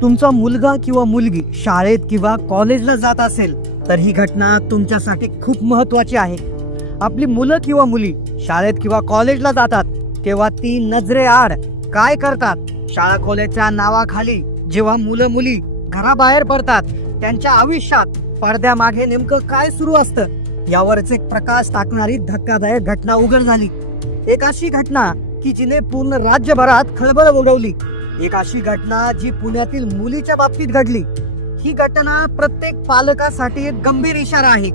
तुमचा मुलगा किंवा मुलगी शाळेत किंवा कॉलेजला जात असेल तर ही घटना तुमच्यासाठी खूप महत्त्वाची आहे। आपली मुलं किंवा मुली शाळेत किंवा कॉलेजला जातात तेव्हा ती नजरेआड काय करतात, शाळा कॉलेजच्या नावाखाली जेव्हा मुलं मुली घराबाहेर पडतात त्यांच्या आयुष्यात पडद्यामागे नेमकं काय सुरू असतं यावरच एक प्रकाश टाकणारी धक्कादायक घटना उघड झाली। एक अशी घटना की जिने पूर्ण राज्यभरात खळबळ उडवली। एक अशी घटना जी पुण्यातील मुलीच्या बाबतीत घडली। ही घटना प्रत्येक पालकासाठी एक गंभीर इशारा आहे।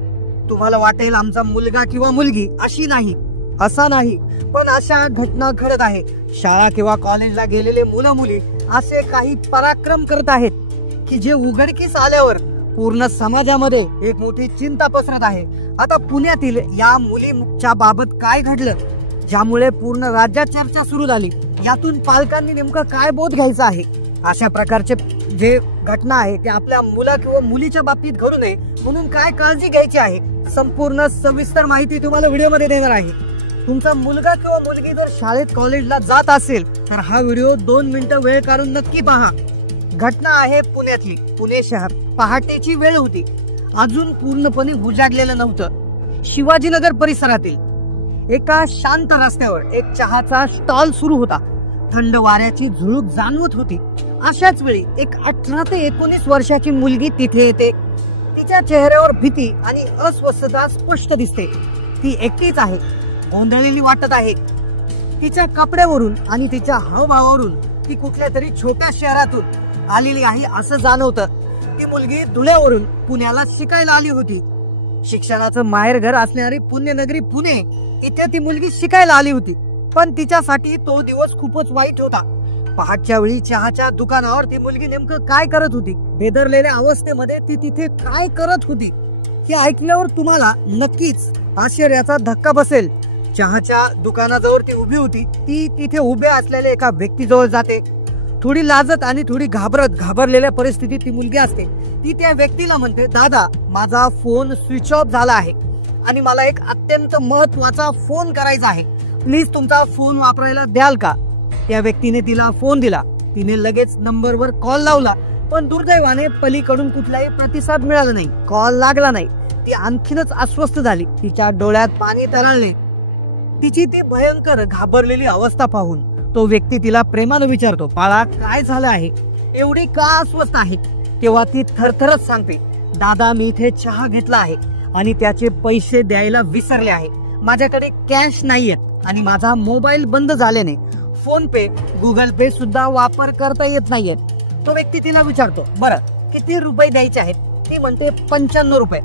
तुम्हाला वाटेल आमचा मुलगा किंवा मुलगी अशी नाही, असा नाही, पण अशा घटना घडत आहे। शाळा किंवा कॉलेजला गेलेले मुलं मुली असे काही पराक्रम करत आहेत की जे उघडकीस आल्यावर पूर्ण समाजामध्ये एक मोठी चिंता पसरत आहे। आता पुण्यातील या मुलीच्या बाबत काय घडलं ज्यामुळे पूर्ण राज्यात चर्चा सुरू झाली, यातून पालकांनी नेमकं काय बोध घ्यायचा आहे। अशा प्रकारचे जे घटना आहे ते आपल्या मुला किंवा मुलीच्या बाबतीत घडू नये म्हणून काय काळजी घ्यायची आहे, संपूर्ण सविस्तर माहिती तुम्हाला व्हिडिओमध्ये देणार आहे। तुमचा मुलगा किंवा मुलगी जर शाळेत कॉलेजला जात असेल तर हा व्हिडिओ 2 मिनिटं वेळ काढून नक्की पहा। घटना आहे पुण्यातली। पुणे शहर, पहाटेची वेळ होती, अजून पूर्णपणे उजाडलेलं नव्हतं। शिवाजीनगर परिसरातील एका शांत रस्त्यावर एक चहाचा स्टॉल सुरू होता। थंड वाऱ्याची झुळूक जाणवत होती। अशाच वेळी एक 18 ते 19 वर्षाची मुलगी तिथे येते। तिच्या चेहऱ्यावर भीती आणि अस्वस्थता स्पष्ट दिसते। ती एकटीच आहे, गोंधळलेली वाटत आहे। तिच्या कपड्यावरून आणि तिच्या हावभावावरून ती कुठल्या तरी छोट्या शहरातून आलेली आहे असं जाणवतं। ती मुलगी धुळ्यावरून पुण्याला शिकायला आली होती। शिक्षणाचं माहेरघर असणारी पुण्यनगरी पुणे इथे ती मुलगी शिकायला आली होती, पण तिच्यासाठी तो दिवस खूपच वाईट होता। पहाटच्या वेळी चहाच्या दुकानावर ती मुलगी नेमकं काय करत होती, बेदरलेल्या अवस्थेमध्ये ती तिथे काय करत होती हे ऐकल्यावर तुम्हाला नक्कीच आश्चर्याचा धक्का बसेल। चहाच्या दुकानाजवळ ती उभी होती। ती तिथे उभ्या असलेल्या एका व्यक्तीजवळ जाते। थोडी लाजत आणि थोडी घाबरलेल्या परिस्थितीत ती मुलगी असते। ती त्या व्यक्तीला म्हणते, दादा माझा फोन स्विच ऑफ झाला आहे आणि मला एक अत्यंत महत्त्वाचा फोन करायचा आहे, प्लीज तुमचा फोन वापरायला द्याल का। त्या व्यक्तीने तिला फोन दिला। तिने लगेच नंबरवर कॉल लावला, पण दुर्दैवाने पलीकडून कुठलाही प्रतिसाद मिळाला नाही, कॉल लागला नाही। ती आणखीनच अस्वस्थ झाली, तिच्या डोळ्यात पाणी तरळले। तिची ती भयंकर घाबरलेली अवस्था पाहून तो व्यक्ती तिला प्रेमाने विचारतो, बाळा काय झालं आहे, एवढी का अस्वस्थ आहे। तेव्हा ती थरथरच सांगते, दादा मी इथे चहा घेतला आहे आणि त्याचे पैसे द्यायला विसरले आहे, माझ्याकडे कॅश नाहीये आणि माझा मोबाईल बंद झाल्याने फोन पे गुगल पे सुद्धा वापर करता येत नाहीये। तो व्यक्ती तिला विचारतो, बरं किती रुपये द्यायचे आहेत। ती म्हणते 95 रुपये।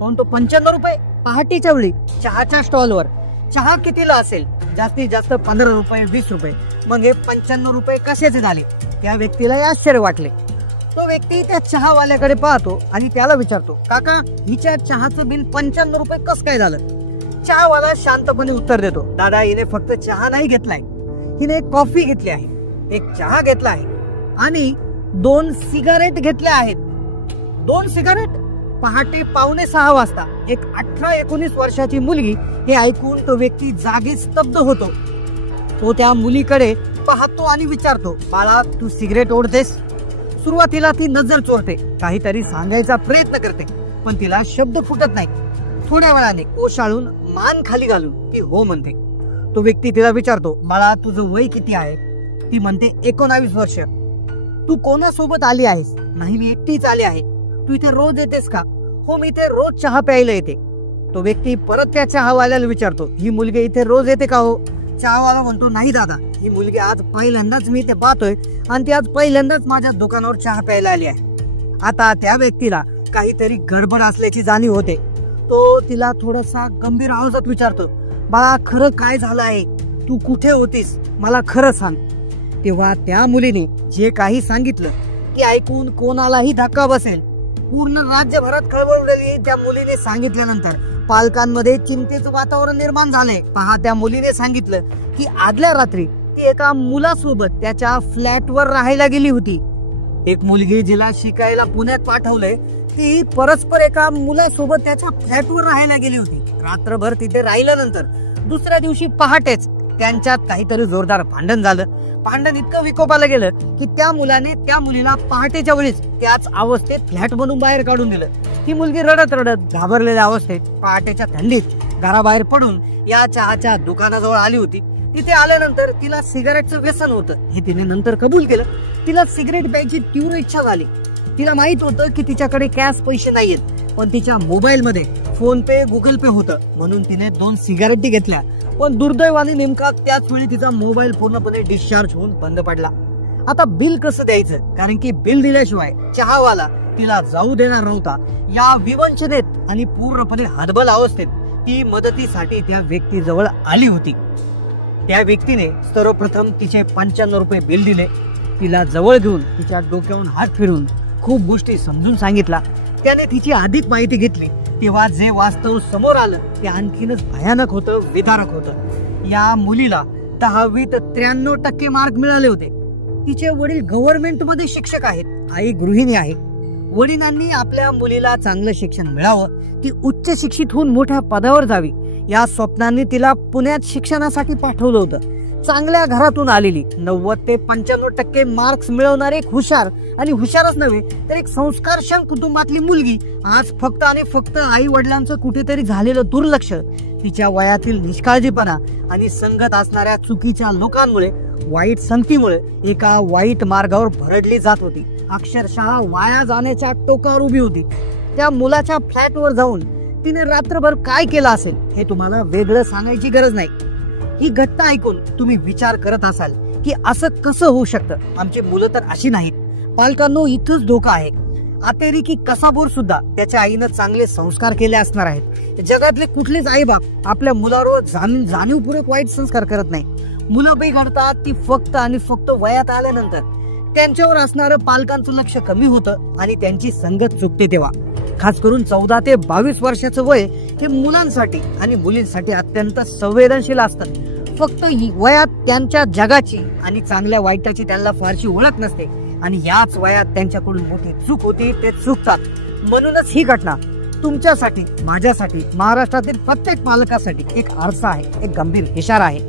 पण तो 95 रुपये पहाटेच्या वेळी चहाच्या स्टॉलवर चहा कितीला असेल, जास्तीत जास्त 15 रुपये 20 रुपये, मग हे 95 रुपये कशाचे झाले। त्या व्यक्तीला आश्चर्य वाटले। तो व्यक्ती त्या चहावाल्याकडे पाहतो आणि त्याला विचारतो, काका हिच्या चहाचं बिल 95 रुपये कसं काय झालं। चहावाला शांतपणे उत्तर देतो, दादा हिने फक्त चहा नाही घेतलाय, हिने एक कॉफी घेतली आहे, एक चहा घेतला आहे आणि 2 सिगारेट घेतल्या आहेत। 2 सिगारेट पहाटे 5:45 वाजता। एक 18-19 वर्षाची मुलगी हे ऐकून तो व्यक्ती जागी स्तब्ध होतो। तो त्या मुलीकडे पाहतो आणि विचारतो, बाळा तू सिगरेट ओढतेस। सुरुवातीला ती नजर चोरते, काहीतरी सांगायचा प्रयत्न करते, पण तिला शब्द फुटत नाही। थोड्या वेळाने ओशाळून मान खाली घालून ती हो म्हणते। तो व्यक्ती तिला विचारतो, बाळा तुझं वय किती आहे। ती म्हणते 19 वर्ष। तू कोणासोबत आली आहेस। नाही मी एकटीच आली आहे। तू इथे रोज येतेस का। हो मी इथे रोज चहा प्यायला येते। तो व्यक्ती परत त्या चहावाल्याला विचारतो, ही मुलगी इथे रोज येते का हो। चहावाला म्हणतो, नाही दादा ही मुलगी आज पहिल्यांदाच मी इथे पाहतोय आणि ती आज पहिल्यांदाच माझ्या दुकानावर चहा प्यायला आली आहे। आता त्या व्यक्तीला काहीतरी गडबड असल्याची जाणीव होते। तो तिला थोडासा गंभीर आवाजात विचारतो, बाळा खरं काय झालं आहे, तू कुठे होतीस, मला खरं सांग। तेव्हा त्या मुलीने जे काही सांगितलं ते ऐकून कोणालाही धक्का बसेल। पूर्ण राज्यभरात खळबळ उडाली। त्या मुलीने सांगितल्यानंतर पालकांमध्ये चिंतेचं वातावरण निर्माण झालंय। पहा त्या मुलीने सांगितलं की आदल्या रात्री ती एका मुलासोबत त्याच्या फ्लॅटवर राहायला गेली होती। एक मुलगी जिला शिकायला पुण्यात पाठवलंय ती परस्पर एका मुलासोबत त्याच्या फ्लॅटवर राहायला गेली होती। रात्रभर तिथे राहिल्यानंतर दुसऱ्या दिवशी पहाटेच त्यांच्यात काहीतरी जोरदार भांडण झालं. भांडण इतकं विकोपाला गेलं की त्या मुलाने त्या मुलीला पहाटेच्या वेळीच त्याच अवस्थेत फ्लॅट बनून बाहेर काढून दिलं. ती मुलगी रडत रडत घाबरलेल्या अवस्थेत पहाटेच्या थंडीत घराबाहेर पडून या चहाच्या दुकानाजवळ आली होती. तिथे आल्यानंतर तिला सिगारेटचं व्यसन होतं हे तिने नंतर कबूल केलं. तिला सिगरेट प्यायची तीव्र इच्छा झाली. तिला माहित होतं की तिच्याकडे कॅश पैसे नाहीयेत, पण तिच्या मोबाईल मध्ये फोन पे गुगल पे होतं, म्हणून तिने 2 सिगारेटी घेतल्या. पण दुर्दैवाने नेमका त्याच वेळी तिचा मोबाईल पूर्णपणे डिस्चार्ज होऊन बंद पडला. आता बिल कसं द्यायचं, कारण की बिल दिल्याशिवाय चहावाला तिला जाऊ देणार नव्हता. या विवंचनेत आणि पूर्णपणे हतबल अवस्थेत ती मदतीसाठी त्या व्यक्तीजवळ आली होती. त्या व्यक्तीने सर्वप्रथम तिचे 95 रुपये बिल दिले. तिला जवळ घेऊन तिच्या डोक्यावरून हात फिरून खूप गोष्टी समजून सांगितला. त्याने तिची अधिक माहिती घेतली तेव्हा जे वास्तव समोर आलं ते आणखीनच भयानक होतं, विदारक होतं. या मुलीला 10वीत 93% मार्क मिळाले होते. तिचे वडील गव्हर्नमेंट मध्ये शिक्षक आहेत, आई गृहिणी आहे. वडिलांनी आपल्या मुलीला चांगलं शिक्षण मिळावं, ती उच्च शिक्षित होऊन मोठ्या पदावर जावी या स्वप्नांनी तिला पुण्यात शिक्षणासाठी पाठवलं होतं. चांगल्या घरातून आलेली 90 ते 95% मार्क्स मिळवणारी एक हुशार, आणि हुशारच नव्हे तर एक संस्कारक्षम कुटुंबातली मुलगी आज फक्त आणि फक्त आई वडिलांचं कुठेतरी झालेलं दुर्लक्ष, तिच्या वयातील निष्काळजीपणा आणि संगत असणाऱ्या चुकीच्या लोकांमुळे, वाईट संगतीमुळे एका वाईट मार्गावर भरडली जात होती. अक्षरशः वाया जाण्याच्या टोकावर उभी होती. त्या मुलाच्या फ्लॅटवर जाऊन तिने रात्रभर काय केलं असेल हे तुम्हाला वेगळं सांगायची गरज नाही. ही घटना ऐकून तुम्ही विचार करत असाल की असं कसं होऊ शकतं, आमची मुलं तर अशी नाहीत. पालकांनो, इथंच धोका आहे. अतिरेकी कसाबोर सुद्धा त्याच्या आईनं चांगले संस्कार केले असणार आहेत. जगातले कुठलेच आईबाप आपल्या मुलावर जाणीवपूर्वक वाईट संस्कार करत नाही. मुलं बिघडतात ती फक्त आणि फक्त वयात आल्यानंतर. त्यांच्यावर असणारं पालकांचं लक्ष कमी होतं आणि त्यांची संगत चुकते तेव्हा. खास करून 14 ते 22 वर्षाचं वय हे मुलांसाठी आणि मुलींसाठी अत्यंत संवेदनशील असतं. फक्त वयात त्यांच्या जगाची आणि चांगल्या वाईटाची त्यांना फारशी ओळख नसते आणि याच वयात त्यांच्याकडून मोठी चूक होती, ते चुकतात. म्हणूनच ही घटना तुमच्यासाठी, माझ्यासाठी, महाराष्ट्रातील प्रत्येक पालकासाठी एक आरसा आहे, एक गंभीर इशारा आहे.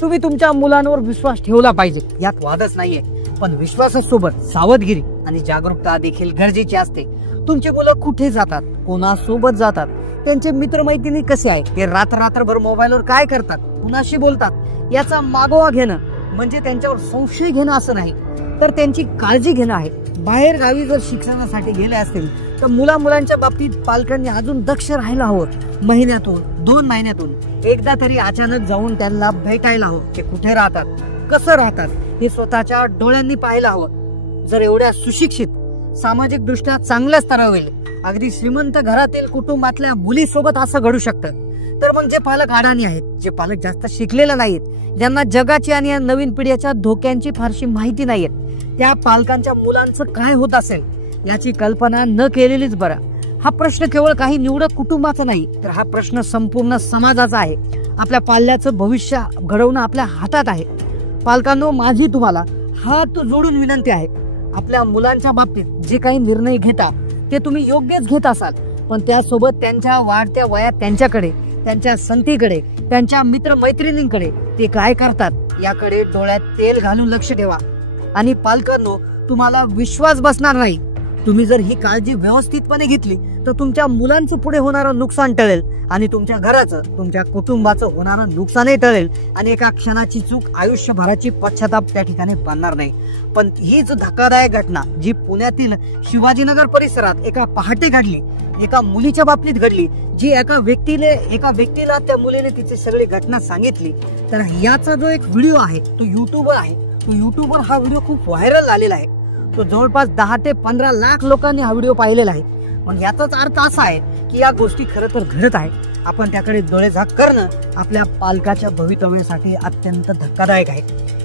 तुम्ही तुमच्या मुलांवर विश्वास ठेवला पाहिजे, यात वादच नाहीये. पण विश्वासासोबत सावधगिरी आणि जागरूकता देखील गरजेची असते. तुमची मुलं कुठे जातात, कोणासोबत जातात, त्यांचे मित्रमैत्रिणी कसे आहेत, ते रात्रभर मोबाईलवर काय करतात, कुणाशी बोलतात, याचा मागोवा घेणं म्हणजे त्यांच्यावर संशय घेणं असं नाही, तर त्यांची काळजी घेणं आहे. बाहेर गावी जर शिक्षणासाठी गेले असतील तर मुलांच्या बाबतीत पालकांनी अजून दक्ष राहायला हवं. महिन्यातून 2 महिन्यातून एकदा तरी अचानक जाऊन त्यांना भेटायला हवं. ते कुठे राहतात, कसं राहतात हे स्वतःच्या डोळ्यांनी पाहायला हवं. जर एवढ्या सुशिक्षित, सामाजिक दृष्ट्या चांगल्या स्तरावर, अगदी श्रीमंत घरातील कुटुंबातल्या मुलीसोबत असं घडू शकतं, तर मग जे पालक अडाणी आहेत, जे पालक जास्त शिकलेले नाहीत, ज्यांना जगाची आणि नवीन पिढीच्या धोक्यांची फारशी माहिती नाहीये, त्या पालकांच्या मुलांचं काय होत असेल याची कल्पना न केलेलीच बरं. हा प्रश्न केवळ काही निवडक कुटुंबाचा नाही, तर हा प्रश्न संपूर्ण समाजाचा आहे. आपल्या पाल्याचं भविष्य घडवणं आपल्या हातात आहे. पालकांनो, माझी तुम्हाला हात जोडून विनंती आहे, आपल्या मुलांच्या बाबतीत जे काही निर्णय घेता ते तुम्ही योग्यच घेत असाल, पण त्यासोबत त्यांच्या वाढत्या वयात त्यांच्याकडे, त्यांच्या संगतीकडे, त्यांच्या मित्रमैत्रिणींकडे ते काय करतात याकडे डोळ्यात तेल घालून लक्ष ठेवा. आणि पालकांनो, तुम्हाला विश्वास बसणार नाही. तुम्ही जर ही काळजी व्यवस्थितपणे घेतली तर तुमच्या मुलांचं पुढे होणारं नुकसान टळेल आणि तुमच्या घराचं, तुमच्या कुटुंबाचं होणारं नुकसानही टळेल आणि एका क्षणाची चूक आयुष्यभराची पश्चाताप त्या ठिकाणी बनणार नाही. पण हीच धक्कादायक घटना जी पुण्यातील शिवाजीनगर परिसरात एका पहाटे घडली, एका मुलीच्या बाबतीत घडली, जी एका व्यक्तीला त्या मुलीने तिची सगळी घटना सांगितली, तर याचा जो एक व्हिडिओ आहे तो युट्यूबवर आहे. तो युट्यूबवर हा व्हिडिओ खूप व्हायरल झालेला आहे. तो जवळपास 10 ते 15 लाख लोकांनी हा व्हिडिओ पाहिलेला आहे. पण याचाच अर्थ असा आहे की या गोष्टी खरं तर घडत आहेत. आपण त्याकडे डोळेझाक करणं आपल्या पालकाच्या भवितव्यासाठी अत्यंत धक्कादायक आहे.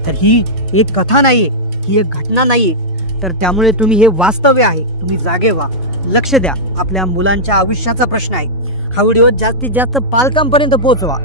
तर ही एक कथा नाहीये, ही एक घटना नाहीये, तर त्यामुळे तुम्ही हे वास्तव्य आहे, तुम्ही जागे व्हा, लक्ष द्या. आपल्या मुलांच्या आयुष्याचा प्रश्न आहे. हा व्हिडिओ जास्तीत जास्त पालकांपर्यंत पोहोचवा.